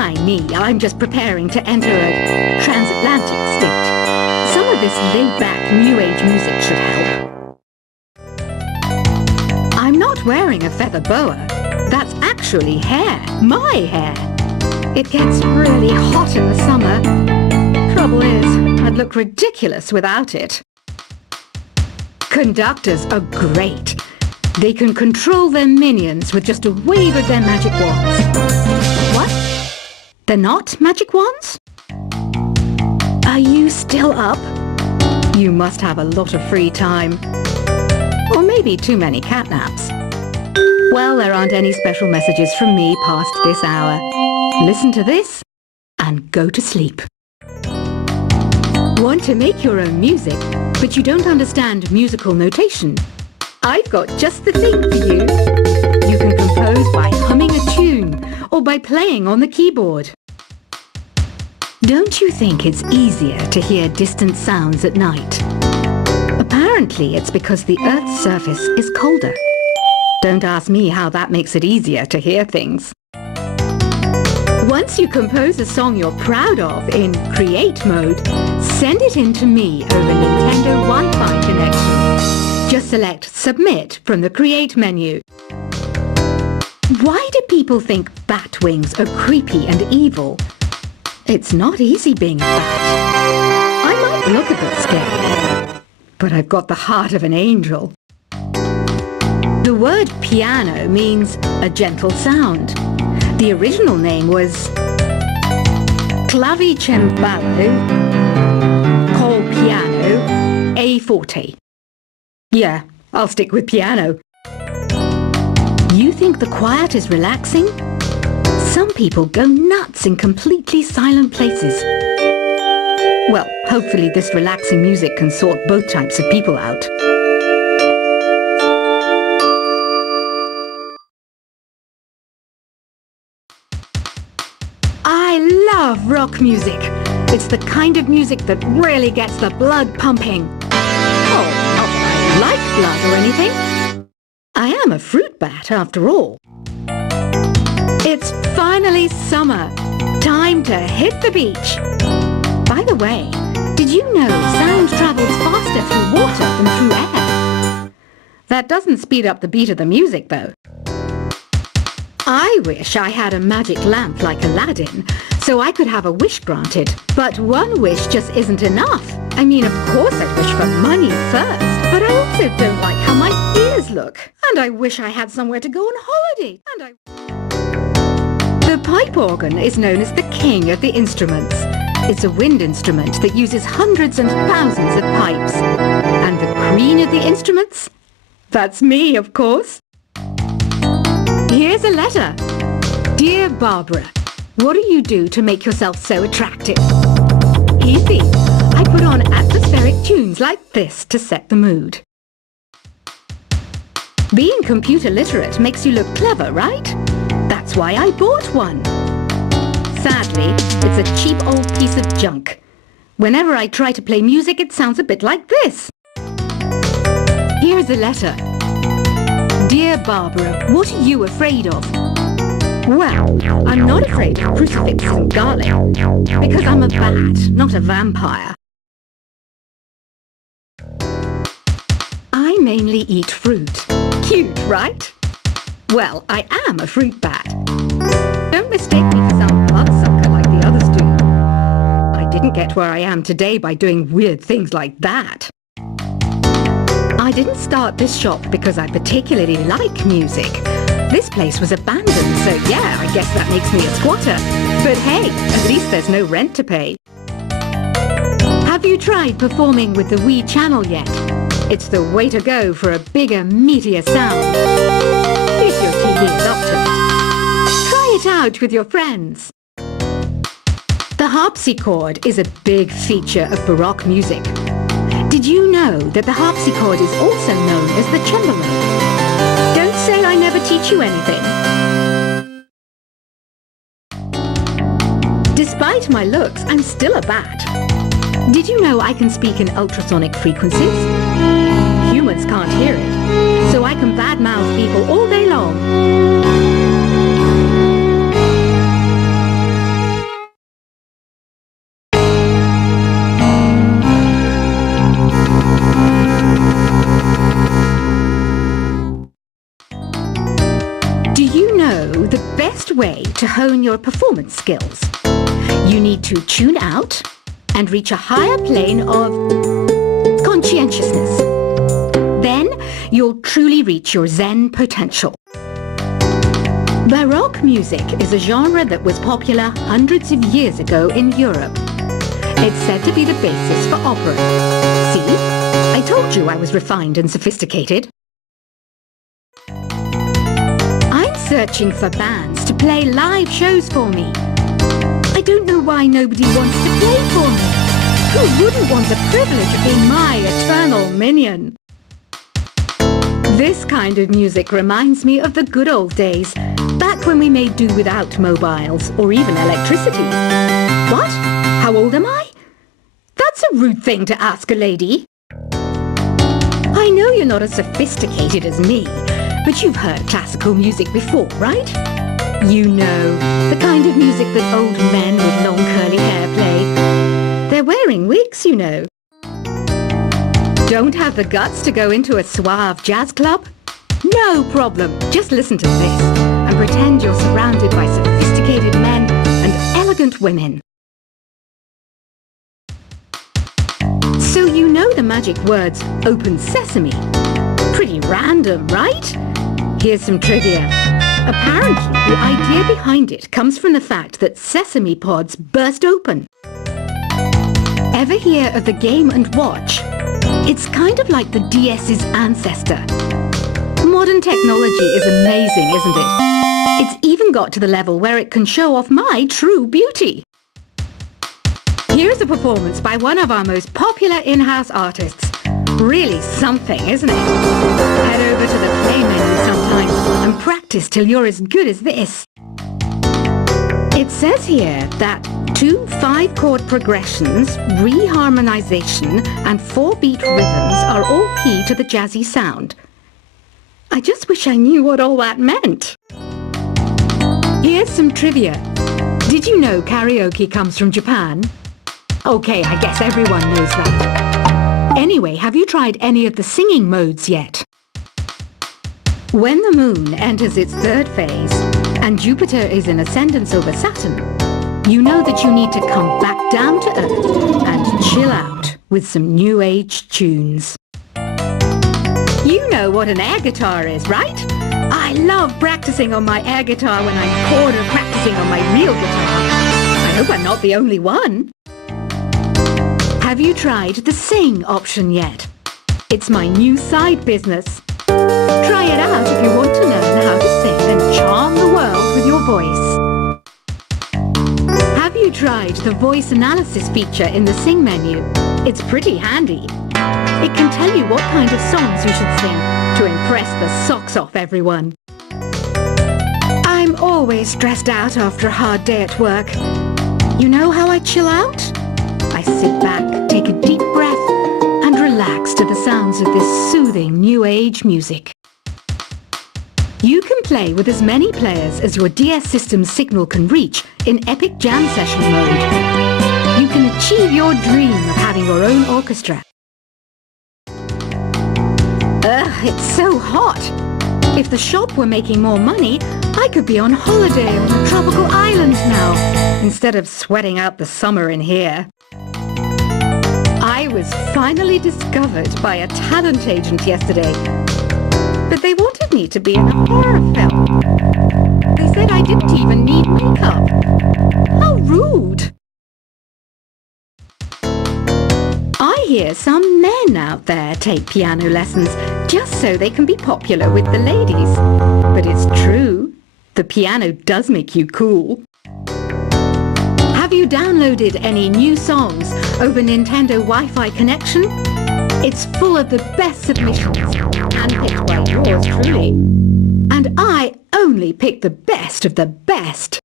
mind me, I'm just preparing to enter a transatlantic state. Some of this laid-back New Age music should help. I'm not wearing a feather boa. That's actually hair. My hair. It gets really hot in the summer. Trouble is, I'd look ridiculous without it. Conductors are great. They can control their minions with just a wave of their magic wands. What? They're not magic wands? Are you still up? You must have a lot of free time. Or maybe too many catnaps. Well, there aren't any special messages from me past this hour. Listen to this and go to sleep. Want to make your own music, but you don't understand musical notation? I've got just the thing for you. You can compose by humming a tune or by playing on the keyboard. Don't you think it's easier to hear distant sounds at night? Apparently it's because the Earth's surface is colder. Don't ask me how that makes it easier to hear things. Once you compose a song you're proud of in Create mode, send it in to me over Nintendo Wi-Fi connection. Just select Submit from the Create menu. Why do people think bat wings are creepy and evil? It's not easy being a bat. I might look a bit scary, but I've got the heart of an angel. The word piano means a gentle sound. The original name was clavicembalo col piano a forte. Yeah, I'll stick with piano. You think the quiet is relaxing? Some people go nuts in completely silent places. Well, hopefully this relaxing music can sort both types of people out. I love rock music. It's the kind of music that really gets the blood pumping. Oh, not that I like blood or anything. I am a fruit bat after all. It's finally summer. Time to hit the beach. By the way, did you know sound travels faster through water than through air? That doesn't speed up the beat of the music, though. I wish I had a magic lamp like Aladdin, so I could have a wish granted. But one wish just isn't enough. I mean, of course I'd wish for money first, but I also don't like how my ears look. And I wish I had somewhere to go on holiday. The pipe organ is known as the king of the instruments. It's a wind instrument that uses hundreds and thousands of pipes. And the queen of the instruments? That's me, of course. Here's a letter. Dear Barbara, what do you do to make yourself so attractive? Easy. I put on atmospheric tunes like this to set the mood. Being computer literate makes you look clever, right? That's why I bought one. Sadly, it's a cheap old piece of junk. Whenever I try to play music, it sounds a bit like this. Here's a letter. Dear Barbara, what are you afraid of? Well, I'm not afraid of crucifixes and garlic, because I'm a bat, not a vampire. I mainly eat fruit. Cute, right? Well, I am a fruit bat. Don't mistake me for some bloodsucker like the others do. I didn't get where I am today by doing weird things like that. I didn't start this shop because I particularly like music. This place was abandoned, so yeah, I guess that makes me a squatter. But hey, at least there's no rent to pay. Have you tried performing with the Wii channel yet? It's the way to go for a bigger, meatier sound. If your TV is up to it. Try it out with your friends. The harpsichord is a big feature of Baroque music. Did you know that the harpsichord is also known as the cembalo? Don't say I never teach you anything. Despite my looks, I'm still a bat. Did you know I can speak in ultrasonic frequencies? Humans can't hear it, so I can badmouth people all day long. the best way to hone your performance skills. You need to tune out and reach a higher plane of conscientiousness. Then you'll truly reach your Zen potential. Baroque music is a genre that was popular hundreds of years ago in Europe. It's said to be the basis for opera. See? I told you I was refined and sophisticated. I'm searching for bands to play live shows for me. I don't know why nobody wants to play for me. Who wouldn't want the privilege of being my eternal minion? This kind of music reminds me of the good old days, back when we made do without mobiles or even electricity. What? How old am I? That's a rude thing to ask a lady. I know you're not as sophisticated as me, but you've heard classical music before, right? You know, the kind of music that old men with long curly hair play. They're wearing wigs, you know. Don't have the guts to go into a suave jazz club? No problem. Just listen to this and pretend you're surrounded by sophisticated men and elegant women. So you know the magic words "open sesame." Pretty random, right? Here's some trivia. Apparently, the idea behind it comes from the fact that sesame pods burst open. Ever hear of the Game & Watch? It's kind of like the DS's ancestor. Modern technology is amazing, isn't it? It's even got to the level where it can show off my true beauty. Here's a performance by one of our most popular in-house artists. Really something, isn't it? Head over to the play menu sometime and practice till you're as good as this. It says here that 2 5-chord progressions, reharmonization and 4-beat rhythms are all key to the jazzy sound. I just wish I knew what all that meant. Here's some trivia. Did you know karaoke comes from Japan? Okay, I guess everyone knows that. Anyway, have you tried any of the singing modes yet? When the moon enters its 3rd phase and Jupiter is in ascendance over Saturn, you know that you need to come back down to earth and chill out with some new age tunes. You know what an air guitar is, right? I love practicing on my air guitar when I'm bored of practicing on my real guitar. I hope I'm not the only one. Have you tried the sing option yet? It's my new side business. Try it out if you want to learn how to sing and charm the world with your voice. Have you tried the voice analysis feature in the Sing menu? It's pretty handy. It can tell you what kind of songs you should sing to impress the socks off everyone. I'm always stressed out after a hard day at work. You know how I chill out? I sit back, take a deep breath, and relax to the sounds of this soothing new age music. You can play with as many players as your DS system's signal can reach in Epic Jam Session mode. You can achieve your dream of having your own orchestra. Ugh, it's so hot. If the shop were making more money, I could be on holiday on a tropical island now, instead of sweating out the summer in here. I was finally discovered by a talent agent yesterday, but they wanted me to be in a horror film. They said I didn't even need makeup. How rude! I hear some men out there take piano lessons just so they can be popular with the ladies. But it's true, the piano does make you cool. Have you downloaded any new songs over Nintendo Wi-Fi connection? It's full of the best submissions, handpicked by yours truly. And I only pick the best of the best.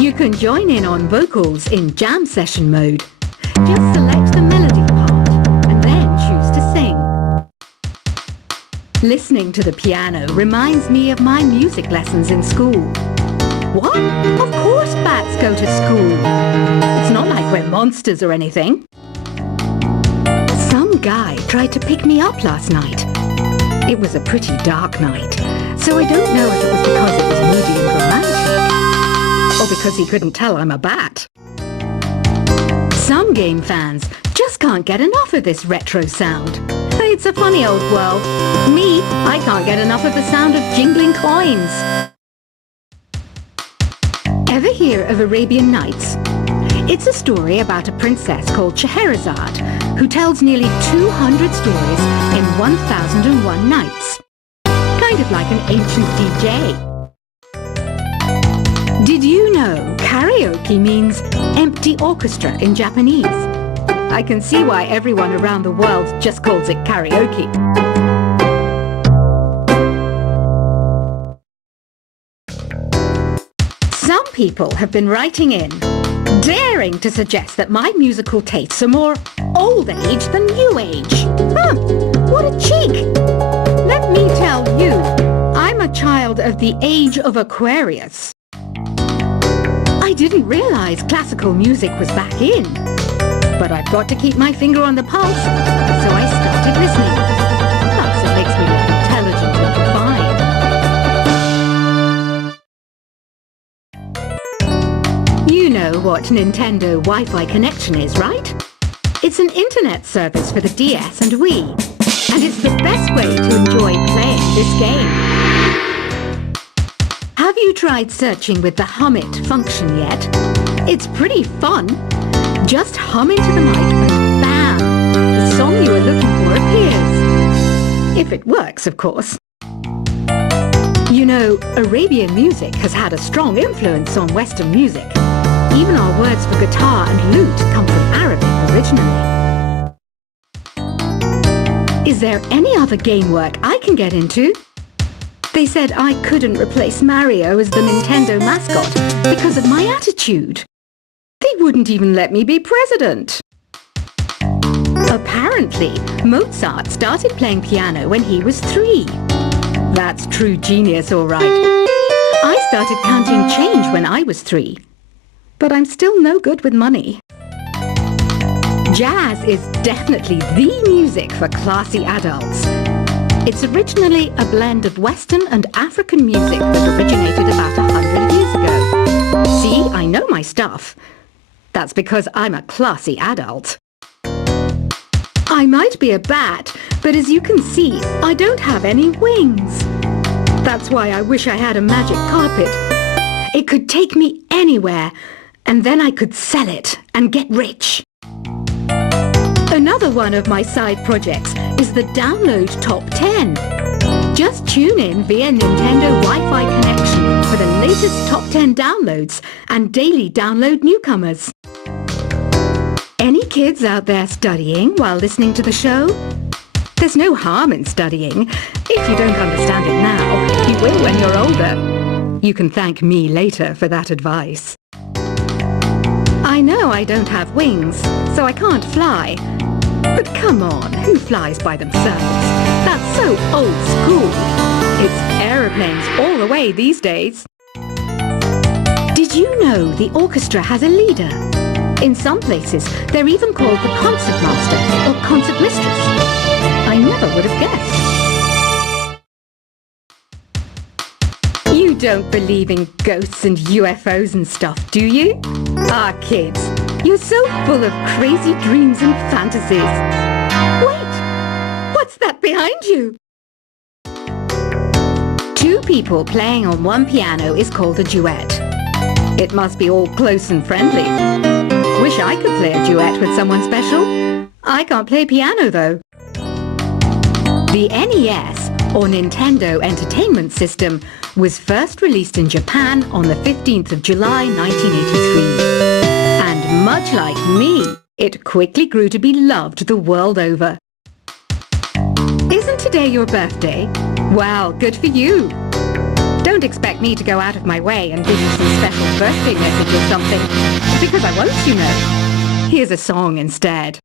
You can join in on vocals in jam session mode. Just select the melody part and then choose to sing. Listening to the piano reminds me of my music lessons in school. What? Of course bats go to school. It's not like we're monsters or anything. Some guy tried to pick me up last night. It was a pretty dark night, So I don't know if it was because it was moody and romantic, or because he couldn't tell I'm a bat. Some game fans just can't get enough of this retro sound. It's a funny old world. Me, I can't get enough of the sound of jingling coins. Ever hear of Arabian Nights? It's a story about a princess called Scheherazade who tells nearly 200 stories in 1001 nights. Kind of like an ancient DJ. Did you know karaoke means empty orchestra in Japanese? I can see why everyone around the world just calls it karaoke. Some people have been writing in, daring to suggest that my musical tastes are more old age than new age. What a cheek! Let me tell you, I'm a child of the age of Aquarius. I didn't realize classical music was back in, but I've got to keep my finger on the pulse, so I started listening. Plus, it makes me look intelligent and refined. You know what Nintendo Wi-Fi connection is, right? It's an internet service for the DS and Wii, and it's the best way to enjoy playing this game. Have you tried searching with the Hum It function yet? It's pretty fun. Just hum into the mic and bam! The song you are looking for appears. If it works, of course. You know, Arabian music has had a strong influence on Western music. Even our words for guitar and lute come from Arabic originally. Is there any other game work I can get into? They said I couldn't replace Mario as the Nintendo mascot because of my attitude. They wouldn't even let me be president. Apparently, Mozart started playing piano when he was 3. That's true genius, all right. I started counting change when I was 3. But I'm still no good with money. Jazz is definitely the music for classy adults. It's originally a blend of Western and African music that originated about 100 years ago. See, I know my stuff. That's because I'm a classy adult. I might be a bat, but as you can see, I don't have any wings. That's why I wish I had a magic carpet. It could take me anywhere, and then I could sell it and get rich. Another one of my side projects is the Download Top 10. Just tune in via Nintendo Wi-Fi connection for the latest Top 10 downloads and daily download newcomers. Any kids out there studying while listening to the show? There's no harm in studying. If you don't understand it now, you will when you're older. You can thank me later for that advice. I know I don't have wings, so I can't fly. But come on, who flies by themselves? That's so old school. It's aeroplanes all the way these days. Did you know the orchestra has a leader? In some places, they're even called the concert master or concert mistress. I never would have guessed. You don't believe in ghosts and UFOs and stuff, do you? Ah, kids, you're so full of crazy dreams and fantasies. Wait, what's that behind you? 2 people playing on one piano is called a duet. It must be all close and friendly. Wish I could play a duet with someone special. I can't play piano though. The NES, or Nintendo Entertainment System, was first released in Japan on the 15th of July 1983. And much like me, it quickly grew to be loved the world over. Isn't today your birthday? Well, good for you. Don't expect me to go out of my way and give you some special birthday message or something, because I won't, you know. Here's a song instead.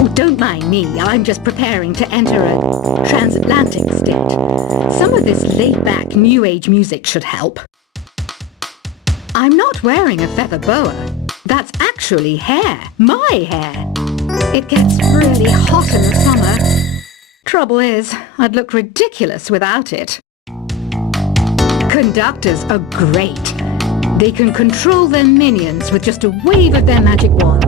Oh, don't mind me. I'm just preparing to enter a transatlantic state. Some of this laid-back New Age music should help. I'm not wearing a feather boa. That's actually hair. My hair. It gets really hot in the summer. Trouble is, I'd look ridiculous without it. Conductors are great. They can control their minions with just a wave of their magic wand.